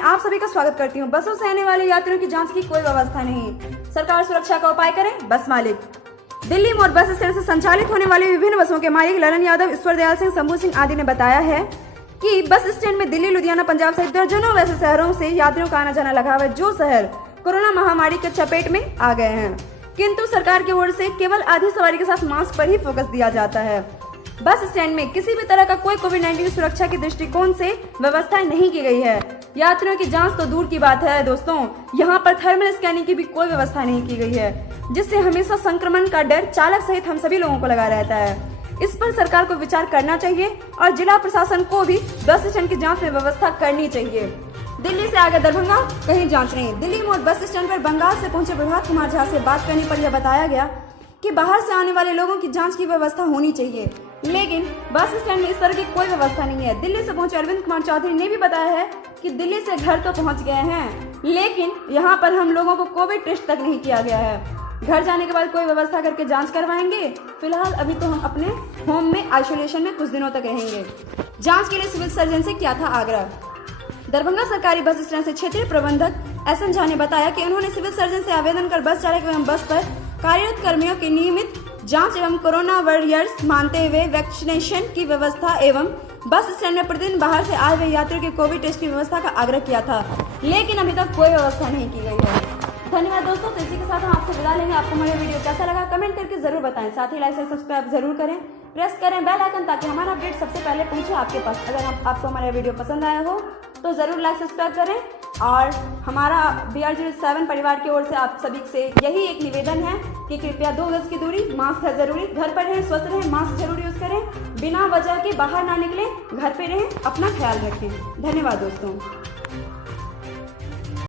में आप सभी का स्वागत करती हूं। बसों से आने वाले यात्रियों की जांच की कोई व्यवस्था नहीं, सरकार सुरक्षा का उपाय करे बस मालिक। दिल्ली मोड़ बस स्टैंड से संचालित होने वाली विभिन्न बसों के मालिक ललन यादव, ईश्वर दयाल सिंह, शंभू सिंह आदि ने बताया है कि बस स्टैंड में दिल्ली, लुधियाना, पंजाब सहित दर्जनों वैसे शहरों से यात्रियों का आना जाना लगा हुआ है जो शहर कोरोना महामारी के चपेट में आ गए हैं, किंतु सरकार की ओर से केवल आधी सवारी के साथ मास्क पर ही फोकस दिया जाता है। बस स्टैंड में किसी भी तरह का कोई कोविड-19 सुरक्षा के दृष्टिकोण से व्यवस्था नहीं की गई है। यात्रियों की जांच तो दूर की बात है दोस्तों, यहाँ पर थर्मल स्कैनिंग की भी कोई व्यवस्था नहीं की गई है, जिससे हमेशा संक्रमण का डर चालक सहित हम सभी लोगों को लगा रहता है। इस पर सरकार को विचार करना चाहिए और जिला प्रशासन को भी बस स्टैंड की जाँच में व्यवस्था करनी चाहिए। दिल्ली से आगे दरभंगा कहीं जांच नहीं। दिल्ली मोड़ बस स्टैंड पर बंगाल से पहुंचे प्रभात कुमार झा से बात करने पर यह बताया गया कि बाहर से आने वाले लोगों की जांच की व्यवस्था होनी चाहिए, लेकिन बस स्टैंड में इस तरह की कोई व्यवस्था नहीं है। दिल्ली से पहुंचे अरविंद कुमार चौधरी ने भी बताया है कि दिल्ली से घर तो पहुंच गए हैं, लेकिन यहाँ पर हम लोगों को कोविड टेस्ट तक नहीं किया गया है। घर जाने के बाद कोई व्यवस्था करके जांच करवाएंगे। फिलहाल अभी तो हम अपने होम में आइसोलेशन में कुछ दिनों तक रहेंगे। जांच के लिए सिविल सर्जन से किया था आग्रह। दरभंगा सरकारी बस स्टैंड से क्षेत्रीय प्रबंधक एसएन झा ने बताया कि उन्होंने सिविल सर्जन से आवेदन कर बस चालक एवं बस पर कार्यरत कर्मियों की नियमित जांच एवं कोरोना वॉरियर्स मानते हुए वैक्सीनेशन की व्यवस्था एवं बस स्टैंड में प्रतिदिन बाहर से आए हुए यात्रियों के कोविड टेस्ट की व्यवस्था का आग्रह किया था, लेकिन अभी तक कोई व्यवस्था नहीं की गई है। धन्यवाद दोस्तों, तो इसी के साथ हम आपसे विदा लेंगे। आपको हमारा वीडियो कैसा लगा कमेंट करके जरूर बताएं, साथ ही लाइक से सब्सक्राइब जरूर करें, प्रेस करें बेल आइकन ताकि हमारा अपडेट सबसे पहले पहुंचे आपके पास। अगर आपको हमारा वीडियो पसंद आया हो तो जरूर लाइक सब्सक्राइब करें और हमारा BR07 परिवार की ओर से आप सभी से यही एक निवेदन है कि कृपया 2 गज की दूरी, मास्क है जरूरी, घर पर रहें, स्वस्थ रहें, मास्क जरूर यूज करें, बिना वजह के बाहर ना निकलें, घर पे रहें, अपना ख्याल रखें। धन्यवाद दोस्तों।